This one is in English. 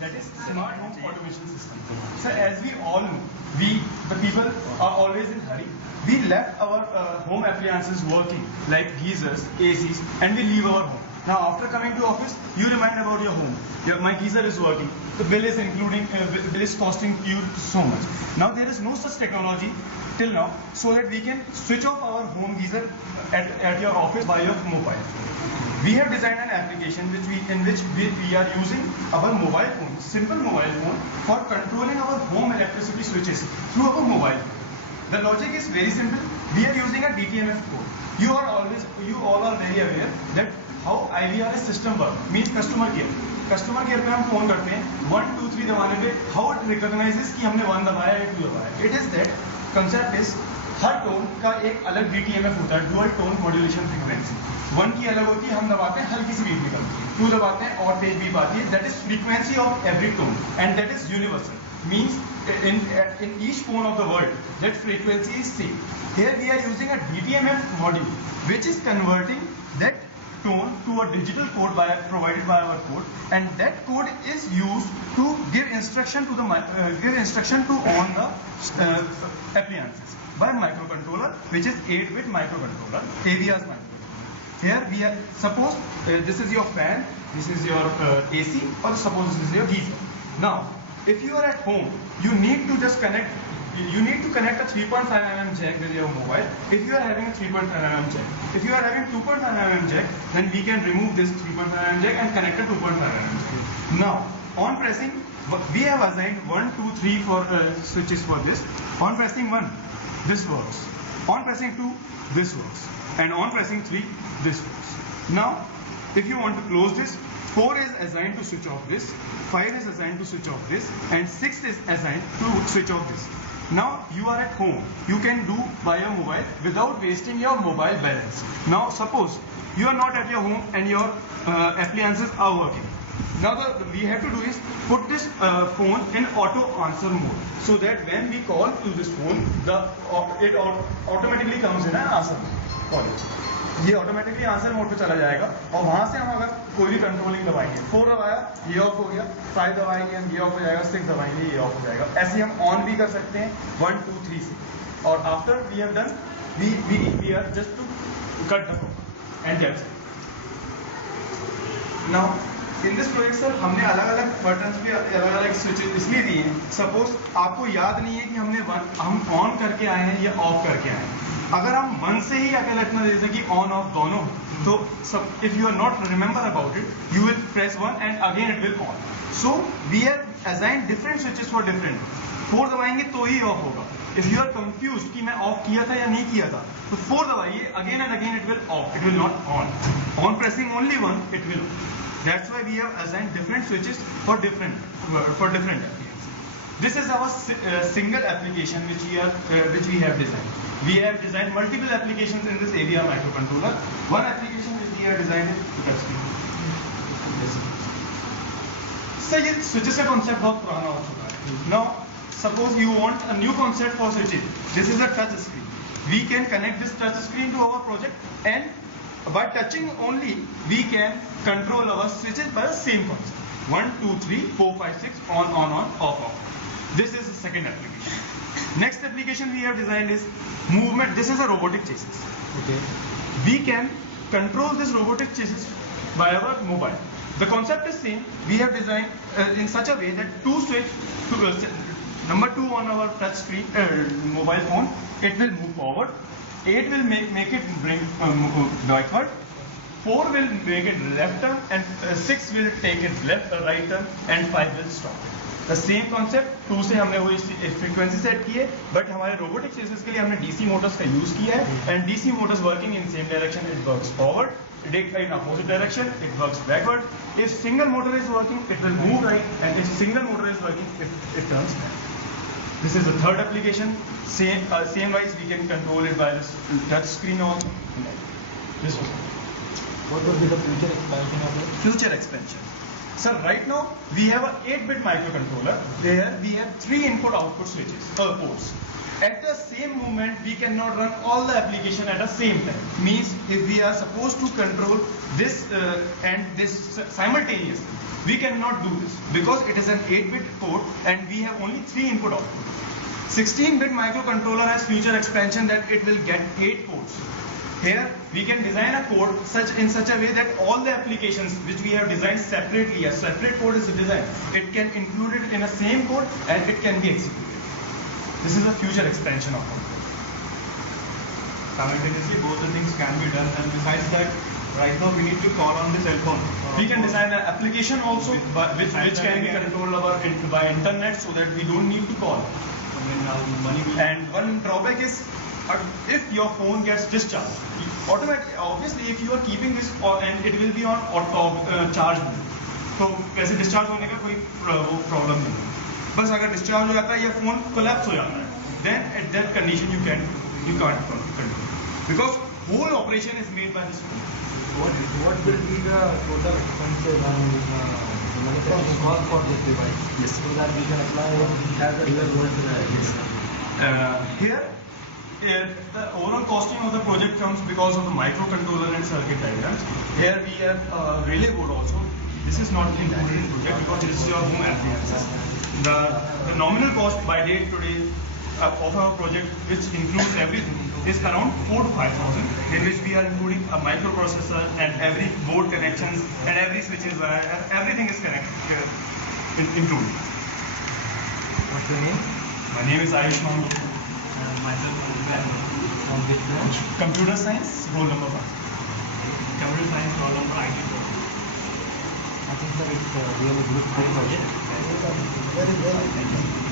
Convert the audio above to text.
that is smart home automation system. So as we all know, the people are always in hurry. We left our home appliances working like geysers, ACs, and we leave our home. Now after coming to office, you remind about your home. My geyser is working. The bill is bill is costing you so much. Now there is no such technology till now, so that we can switch off our home geyser at your office by your mobile. We have designed an application in which we are using our mobile phone, simple mobile phone, for controlling our home electricity switches through our mobile phone. The logic is very simple. We are using a DTMF code. You all are very aware that how AVRS system works, means customer care. Customer care पे हम phone करते हैं 1 2 3 दबाने पे how it recognizes कि हमने 1 दबाया या 2 दबाया. It is that concept is her tone का एक अलग DTMF होता है, dual tone modulation frequency. 1 की अलग होती है, हम दबाते हैं हल्की सी बीट निकलती है, 2 दबाते हैं और तेज बीट आती है. That is frequency of every tone and that is universal. Means in each phone of the world that frequency is same. Here we are using a DTMF module which is converting that tone to a digital code provided by our code, and that code is used to give instruction to on the appliances by microcontroller, which is 8-bit microcontroller, AVRS microcontroller. Here we are, suppose this is your fan, this is your AC, or suppose this is your geyser. Now if you are at home, you need to just connect a 3.5 mm jack with your mobile. If you are having a 3.5 mm jack, if you are having 2.5 mm jack, then we can remove this 3.5 mm jack and connect a 2.5 mm jack. Now, on pressing, we have assigned 1, 2, 3 for switches for this. On pressing 1, this works. On pressing 2, this works. And on pressing 3, this works. Now, if you want to close this, 4 is assigned to switch off this, 5 is assigned to switch off this, and 6 is assigned to switch off this. Now you are at home, you can do by your mobile without wasting your mobile balance. Now suppose you are not at your home and your appliances are working. Now we have to do is put this phone in auto answer mode, so that when we call to this phone, it automatically comes in an answer mode. ये automatically answer mode पे चला जाएगा और वहां से हम अगर कोई भी कंट्रोलिंग दबाएंगे, 4 दबाया ये ऑफ हो गया, 5 दबाएंगे हम ये ऑफ हो जाएगा, 6 दबाएंगे ये ऑफ हो जाएगा. ऐसे हम ऑन भी कर सकते हैं 1 2 3 से. और after we have done, we are just to cut the code and get. Now in this project sir हमने अलग अलग बटन्स पे अलग अलग स्विचेस इसलिए दिए हैं. सपोज आपको याद नहीं है कि हम ऑन करके आए हैं या ऑफ करके आए हैं. अगर हम 1 से ही अकेले इतना दे दें कि ऑन ऑफ दोनों, तो if you are not remember about it, you will press 1 and again it will on. So we have assigned different switches for different. 4 दबाएंगे तो ही ऑफ होगा. इफ यू आर कंफ्यूज कि मैं ऑफ किया था या नहीं किया था, तो 4 दबाइए, again and again it will of, it will not on. On pressing only 1 it will. That's why we have assigned different switches for different applications. This is our single application which we have designed. We have designed multiple applications in this AVR microcontroller. One application which we have designed is touchscreen. So ये switches का concept बहुत पुराना हो चुका है. Now suppose you want a new concept for switches. This is a touch screen. We can connect this touch screen to our project, and by touching only we can control our switches by the same concept. 1 2 3 4 5 6 on off off. This is the second application. Next application we have designed is movement. This is a robotic chassis. Okay. We can control this robotic chassis by our mobile. The concept is same. We have designed in such a way that number 2 on our touch screen mobile phone, it will move forward. 8 will make it bring backward, 4 will make it left turn, and 6 will take it right turn, and 5 will stop. The same concept 2 से हमने वो frequency set की है, but हमारे robotic chases के लिए हमने DC motors का use किया है, and DC motors working in same direction, it works forward. In opposite direction, it works backward. If single motor is working, it will move right, and if single motor is working, it turns back. This is the third application. Same wise we can control it by this touch screen also. This one. What would be the future expansion of it? Future expansion. So right now we have a 8-bit microcontroller. There we have 3 input-output switches, ports. At the same moment, we cannot run all the application at the same time. Means if we are supposed to control this and this simultaneously, we cannot do this because it is an 8-bit port and we have only 3 input-output. 16-bit microcontroller has future expansion that it will get 8 ports. Here we can design a code in such a way that all the applications which we have designed separately, a separate code is designed, it can include it in a same code and it can be executed. This is a future expansion of it. Simultaneously, both the things can be done, and besides that, right now we need to call on the cell phone. We can design an application also which can be controlled by internet so that we don't need to call. And one drawback is if your phone gets discharged, obviously if you are keeping this and it will be on charge mode, तो वैसे discharge होने का कोई problem नहीं है. बस अगर discharge हो जाता है या phone collapse हो जाता है, then at that condition you can't control because whole operation is made by this phone. What will be the total expenses and manufacturing cost for this device? Yes. So that we can apply as a real world Here, the overall costing of the project comes because of the microcontroller and circuit diagrams. Here we have relay board also. This is not included in project because this is your home appliances. The nominal cost by date today of our project, which includes everything, is around 4,000 to 5,000, in which we are including a microprocessor and every board connections and every switches, everything is connected included. What's your name? My name is Ayushman. Myself, On which branch? Computer science, roll number 1. computer science, roll number IT. I think sir it's a really good project. Very well.